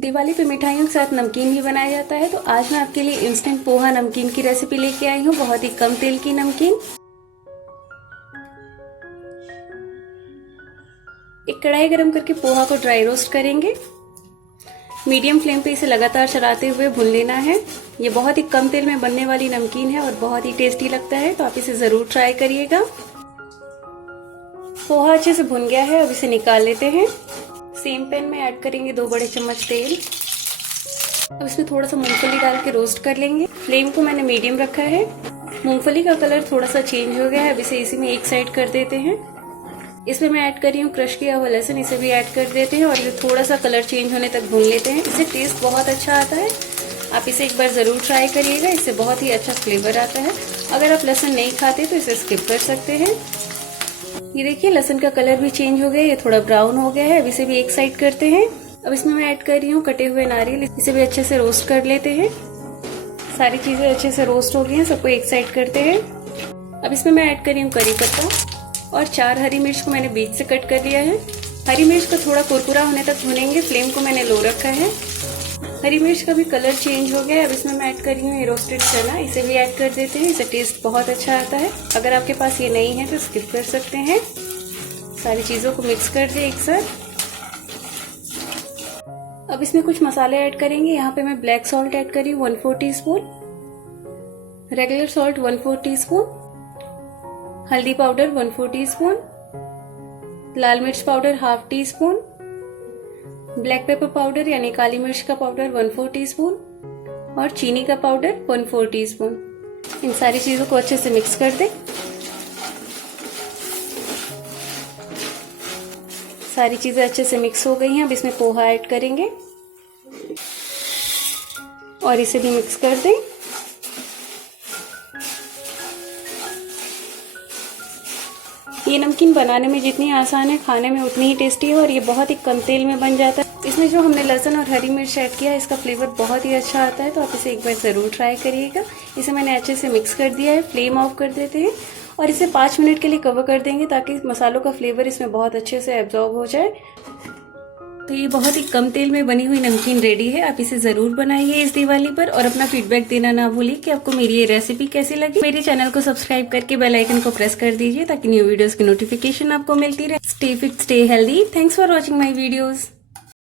दिवाली पे मिठाइयों के साथ नमकीन भी बनाया जाता है, तो आज मैं आपके लिए इंस्टेंट पोहा नमकीन की रेसिपी लेके आई हूँ। बहुत ही कम तेल की नमकीन। एक कढ़ाई गरम करके पोहा को ड्राई रोस्ट करेंगे। मीडियम फ्लेम पे इसे लगातार चलाते हुए भून लेना है। ये बहुत ही कम तेल में बनने वाली नमकीन है और बहुत ही टेस्टी लगता है, तो आप इसे जरूर ट्राई करिएगा। पोहा अच्छे से भुन गया है, अब इसे निकाल लेते हैं। सेम पैन में ऐड करेंगे 2 बड़े चम्मच तेल। अब इसमें थोड़ा सा मूंगफली डाल के रोस्ट कर लेंगे। फ्लेम को मैंने मीडियम रखा है। मूंगफली का कलर थोड़ा सा चेंज हो गया है, अब इसे इसी में एक साइड कर देते हैं। इसमें मैं ऐड कर रही हूँ क्रश किया हुआ लहसुन, इसे भी ऐड कर देते हैं और इसे थोड़ा सा कलर चेंज होने तक भून लेते हैं। इससे टेस्ट बहुत अच्छा आता है, आप इसे एक बार ज़रूर ट्राई करिएगा। इससे बहुत ही अच्छा फ्लेवर आता है। अगर आप लहसुन नहीं खाते तो इसे स्किप कर सकते हैं। ये देखिए लहसुन का कलर भी चेंज हो गया, ये थोड़ा ब्राउन हो गया है। अब इसे भी एक साइड करते हैं। अब इसमें मैं ऐड कर रही हूँ कटे हुए नारियल, इसे भी अच्छे से रोस्ट कर लेते हैं। सारी चीज़ें अच्छे से रोस्ट हो गई हैं, सबको एक साइड करते हैं। अब इसमें मैं ऐड कर रही हूँ करी पत्ता और 4 हरी मिर्च को मैंने बीच से कट कर लिया है। हरी मिर्च को थोड़ा कुरकुरा होने तक भुनेंगे। फ्लेम को मैंने लो रखा है। हरी मिर्च का भी कलर चेंज हो गया है। अब इसमें मैं ऐड कर रही हूँ रोस्टेड चना, इसे भी ऐड कर देते हैं। इससे टेस्ट बहुत अच्छा आता है। अगर आपके पास ये नहीं है तो स्किप कर सकते हैं। सारी चीज़ों को मिक्स कर दे एक साथ। अब इसमें कुछ मसाले ऐड करेंगे। यहाँ पे मैं ब्लैक सॉल्ट ऐड करी 1/4 टीस्पून, रेगुलर सॉल्ट 1/4 टीस्पून, हल्दी पाउडर 1/4 टीस्पून, लाल मिर्च powder 1/2 teaspoon, black pepper powder यानी काली मिर्च का पाउडर 1/4 टीस्पून और चीनी का पाउडर 1/4 टीस्पून। इन सारी चीजों को अच्छे से मिक्स कर दें। सारी चीजें अच्छे से मिक्स हो गई हैं। अब इसमें पोहा ऐड करेंगे और इसे भी मिक्स कर दें। ये नमकीन बनाने में जितनी आसान है, खाने में उतनी ही टेस्टी है और ये बहुत ही कम तेल में बन जाता है। इसमें जो हमने लहसुन और हरी मिर्च ऐड किया है, इसका फ्लेवर बहुत ही अच्छा आता है, तो आप इसे एक बार ज़रूर ट्राई करिएगा। इसे मैंने अच्छे से मिक्स कर दिया है। फ्लेम ऑफ कर देते हैं और इसे 5 मिनट के लिए कवर कर देंगे ताकि मसालों का फ्लेवर इसमें बहुत अच्छे से एब्जॉर्ब हो जाए। तो ये बहुत ही कम तेल में बनी हुई नमकीन रेडी है। आप इसे जरूर बनाइए इस दिवाली पर और अपना फीडबैक देना ना भूलिए कि आपको मेरी ये रेसिपी कैसी लगी। मेरे चैनल को सब्सक्राइब करके बेल आइकन को प्रेस कर दीजिए ताकि न्यू वीडियोस की नोटिफिकेशन आपको मिलती रहे। Stay fit, stay healthy. Thanks for watching my videos.